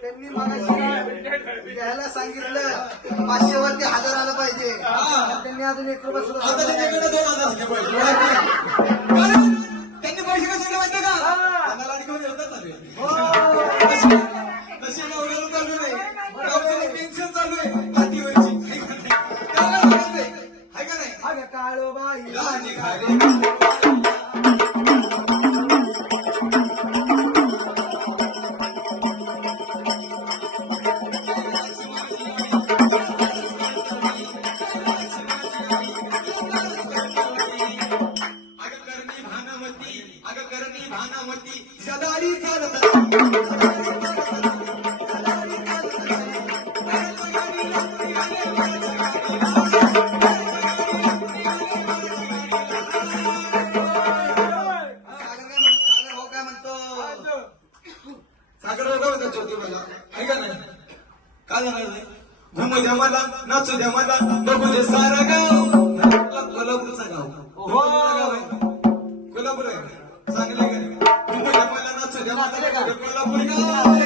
त्यांनी मगाशी घ्यायला सांगितलं 500 वरती 1000 आलं पाहिजे. त्यांनी अजून 1 रुपया सुद्धा आता त्याच्याकडे 2000 घे पाहिजे. कारण त्यांनी पैसे कसे माहिती का त्यांना लाडकीवर येतात ना ते. तशी नवऱ्याला चालू नाही, नवऱ्याला पेन्शन चालू आहे पाठीवरची. त्याला माहिती आहे का नाही? अगं काळोबाई सदारी चालत सागर होगा म्हणतो ज्योतिबाला. ऐका नाही काय झालं? घुमू द्या मला, नाचू द्या मला, बघू दे सारा गाव. कोल्हापूरचा गाव कोल्हापूर आहे. चांगलं आहे का? घुमू द्या मला, नाचू द्या मला, कोल्हापूर गाव.